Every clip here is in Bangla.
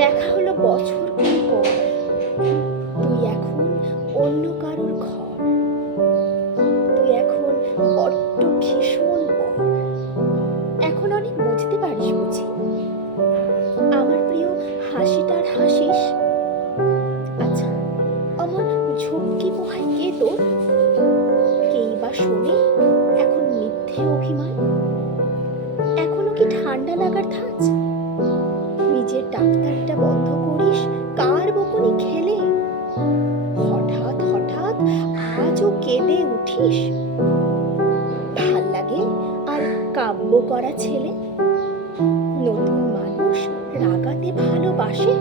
দেখা হলো বছর পর, তুই এখন অন্য কারোর ঘর। তুই এখন বড্ড ভীষণ পর। এখন অনেক বুঝতে পারিস বুঝি? আমার প্রিয় হাসিটার হাসিস। আচ্ছা, অমন ঝক্কি পোহায় কে তোর? কেই বা শোনে এখন মিথ্যে অভিমান? এখনো কি ঠান্ডা লাগার ধাঁচ? নিজের ডাক্তারিটা বন্ধ করিস কার বকুনি খেলে? হঠাৎ হঠাৎ আজও কেঁদে উঠিস। ভাল লাগে আর কাব্য করা ছেলে? নতুন মানুষ রাগাতে ভালোবাসে?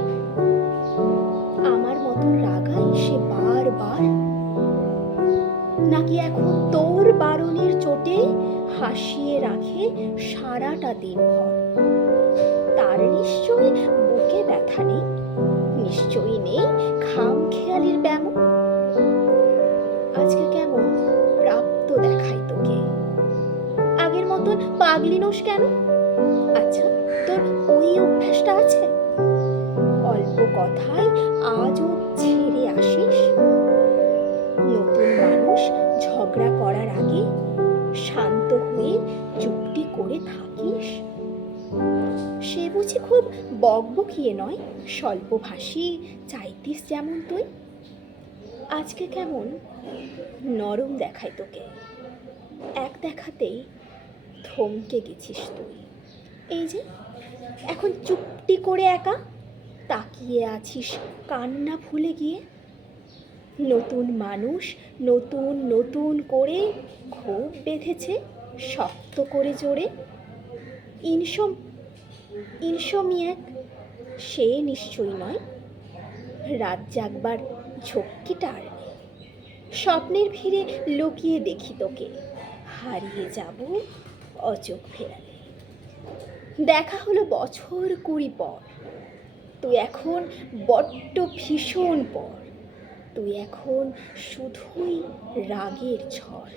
আমার মতন রাগাই সে বারবার? নাকি এখন তোর বারণের চোটে হাসিয়ে রাখে সারাটা দিনভর? তার নিশ্চয়ই বুকে ব্যথা নেই, নিশ্চয়ই নেই খামখেয়ালির ব্যামো। আজকে কেমন প্রাপ্ত দেখাই তোকে। আগের মতন পাগলি নোস কেন? আচ্ছা, তোর ওই অভ্যাসটা আছে? অল্প কথায় আজও ছেড়ে আসিস? নতুন মানুষ ঝগড়া করার আগে শান্ত হয়ে চুপটি করে থাকিস? সে বুঝি খুব বকবকিয়ে নয়, স্বল্পভাষী চাইতিস যেমন তুই। আজকে কেমন নরম দেখায় তোকে। এক দেখাতেই থমকে গেছিস তুই। এই যে এখন চুপটি করে একা তাকিয়ে আছিস কান্না ভুলে গিয়ে। নতুন মানুষ নতুন নতুন করে ক্ষোভ বেঁধেছে শক্ত করে জোরে। ইনসোমিয়াক সে নিশ্চয়ই নয়, রাত জাগবার ঝক্কিটার। স্বপ্নের ভিড়ে লুকিয়ে দেখি তোকে, হারিয়ে যাব অচোখ ফেরালে। দেখা হলো বছর 20 পর, তুই এখন বড্ড ভীষণ পর। তুই এখন শুধুই রাগের ঝড়।